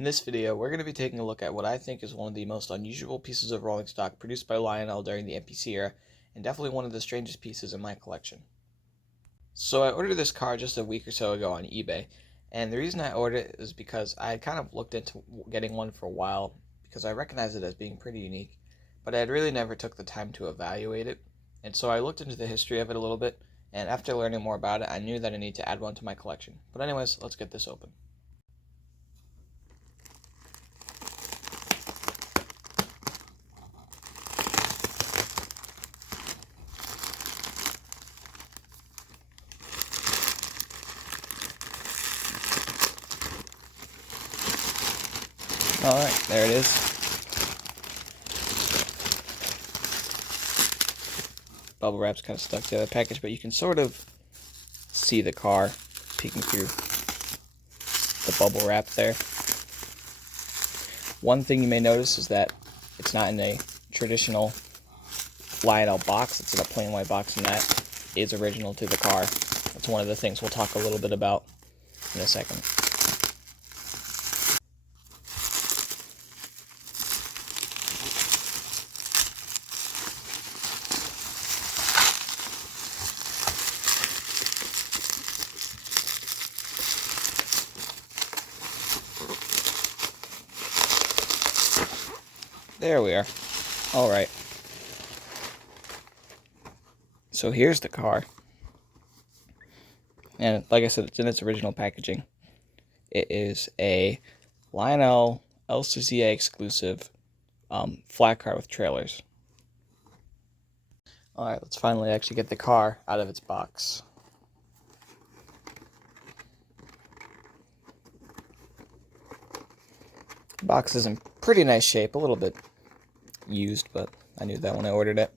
In this video, we're going to be taking a look at what I think is one of the most unusual pieces of rolling stock produced by Lionel during the MPC era, and definitely one of the strangest pieces in my collection. So I ordered this car just a week or so ago on eBay, and the reason I ordered it is because I had kind of looked into getting one for a while, because I recognize it as being pretty unique, but I had really never took the time to evaluate it, and so I looked into the history of it a little bit, and after learning more about it, I knew that I need to add one to my collection. But anyways, let's get this open. Alright, there it is. Bubble wrap's kind of stuck to the other package, but you can sort of see the car peeking through the bubble wrap there. One thing you may notice is that it's not in a traditional Lionel box, it's in a plain white box, and that is original to the car. That's one of the things we'll talk a little bit about in a second. There we are. Alright. So here's the car. And like I said, it's in its original packaging. It is a Lionel LCCA exclusive flat car with trailers. Alright, let's finally actually get the car out of its box. The box is in pretty nice shape, a little bit used, but I knew that when I ordered it.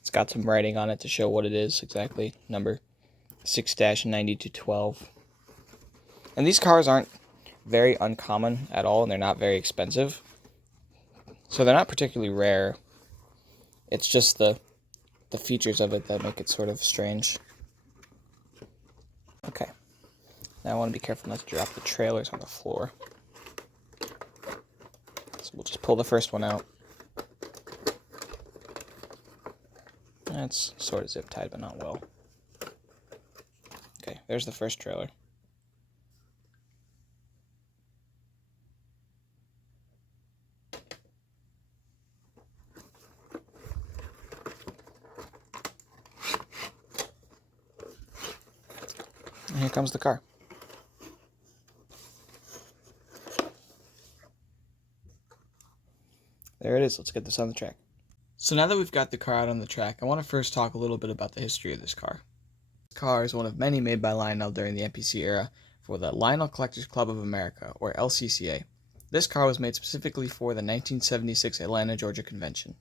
It's got some writing on it to show what it is exactly, number 6-90-12. And these cars aren't very uncommon at all, and they're not very expensive, so they're not particularly rare. It's just the features of it that make it sort of strange. Okay, now I want to be careful not to drop the trailers on the floor. So we'll just pull the first one out. It's sort of zip-tied, but not well. Okay, there's the first trailer. And here comes the car. There it is. Let's get this on the track. So now that we've got the car out on the track, I want to first talk a little bit about the history of this car. This car is one of many made by Lionel during the MPC era for the Lionel Collectors Club of America, or LCCA. This car was made specifically for the 1976 Atlanta, Georgia convention.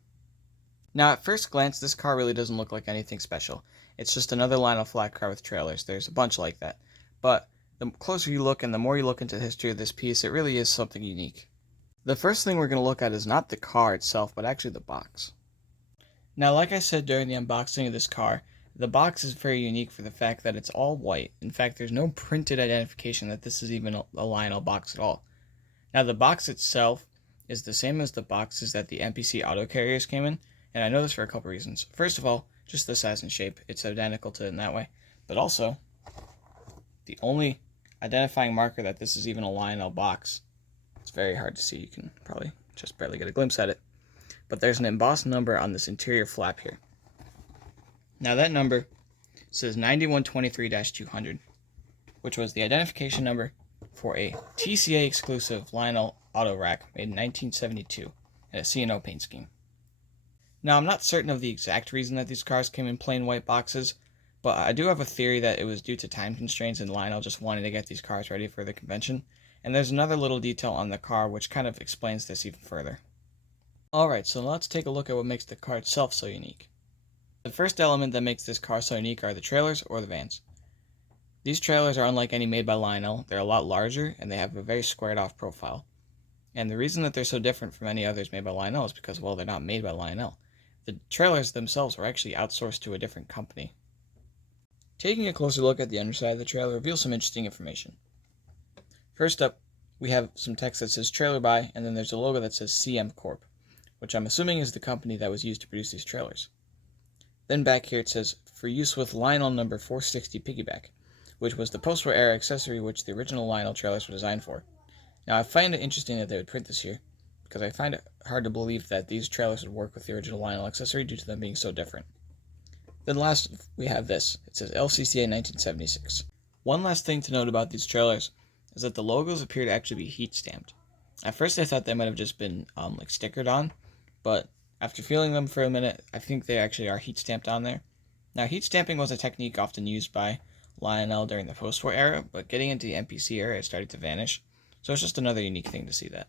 Now at first glance, this car really doesn't look like anything special. It's just another Lionel flat car with trailers. There's a bunch like that. But the closer you look and the more you look into the history of this piece, it really is something unique. The first thing we're going to look at is not the car itself, but actually the box. Now, like I said during the unboxing of this car, the box is very unique for the fact that it's all white. In fact, there's no printed identification that this is even a Lionel box at all. Now, the box itself is the same as the boxes that the MPC auto carriers came in, and I know this for a couple reasons. First of all, just the size and shape. It's identical to it in that way. But also, the only identifying marker that this is even a Lionel box, it's very hard to see. You can probably just barely get a glimpse at it. But there's an embossed number on this interior flap here. Now that number says 9123-200, which was the identification number for a TCA exclusive Lionel auto rack made in 1972 in a C&O paint scheme. Now I'm not certain of the exact reason that these cars came in plain white boxes, but I do have a theory that it was due to time constraints and Lionel just wanting to get these cars ready for the convention. And there's another little detail on the car which kind of explains this even further. Alright, so let's take a look at what makes the car itself so unique. The first element that makes this car so unique are the trailers or the vans. These trailers are unlike any made by Lionel. They're a lot larger and they have a very squared off profile. And the reason that they're so different from any others made by Lionel is because, well, they're not made by Lionel. The trailers themselves were actually outsourced to a different company. Taking a closer look at the underside of the trailer reveals some interesting information. First up, we have some text that says trailer by, and then there's a logo that says CM Corp, which I'm assuming is the company that was used to produce these trailers. Then back here it says, for use with Lionel number 460 piggyback, which was the post-war era accessory which the original Lionel trailers were designed for. Now I find it interesting that they would print this here, because I find it hard to believe that these trailers would work with the original Lionel accessory due to them being so different. Then last, we have this. It says LCCA 1976. One last thing to note about these trailers is that the logos appear to actually be heat stamped. At first I thought they might have just been like stickered on, but after feeling them for a minute, I think they actually are heat stamped on there. Now heat stamping was a technique often used by Lionel during the post-war era, but getting into the MPC era it started to vanish, so it's just another unique thing to see that.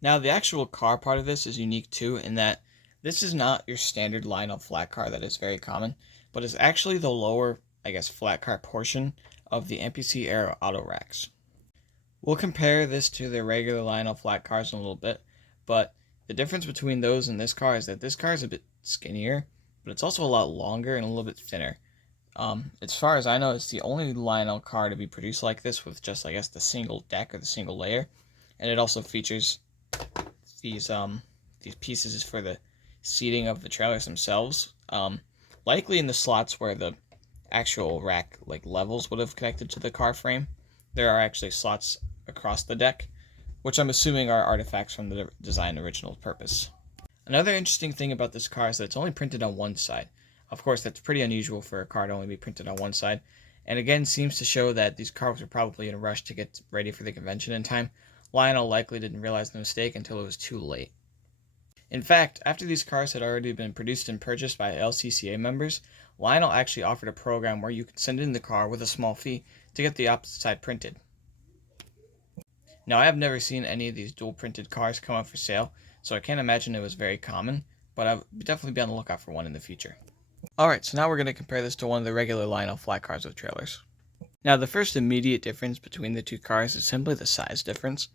Now the actual car part of this is unique too, in that this is not your standard Lionel flat car that is very common, but it's actually the lower, flat car portion of the MPC era auto racks. We'll compare this to the regular Lionel flat cars in a little bit, but the difference between those and this car is that this car is a bit skinnier, but it's also a lot longer and a little bit thinner. As far as I know, it's the only Lionel car to be produced like this with just, the single deck or the single layer, and it also features these pieces for the seating of the trailers themselves, likely in the slots where the actual rack levels would have connected to the car frame. There are actually slots across the deck, which I'm assuming are artifacts from the design original purpose. Another interesting thing about this car is that it's only printed on one side. Of course, that's pretty unusual for a car to only be printed on one side, and again seems to show that these cars were probably in a rush to get ready for the convention in time. Lionel likely didn't realize the mistake until it was too late. In fact, after these cars had already been produced and purchased by LCCA members, Lionel actually offered a program where you could send in the car with a small fee to get the opposite side printed. Now, I have never seen any of these dual printed cars come up for sale, so I can't imagine it was very common, but I would definitely be on the lookout for one in the future. Alright, so now we're going to compare this to one of the regular Lionel flat cars with trailers. Now, the first immediate difference between the two cars is simply the size difference.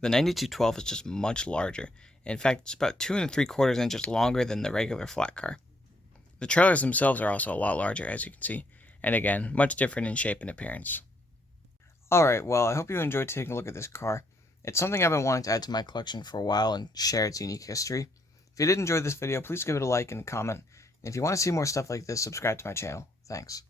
The 9212 is just much larger. In fact, it's about 2 3/4 inches longer than the regular flat car. The trailers themselves are also a lot larger, as you can see, and again, much different in shape and appearance. Alright, well, I hope you enjoyed taking a look at this car. It's something I've been wanting to add to my collection for a while and share its unique history. If you did enjoy this video, please give it a like and a comment. And if you want to see more stuff like this, subscribe to my channel. Thanks.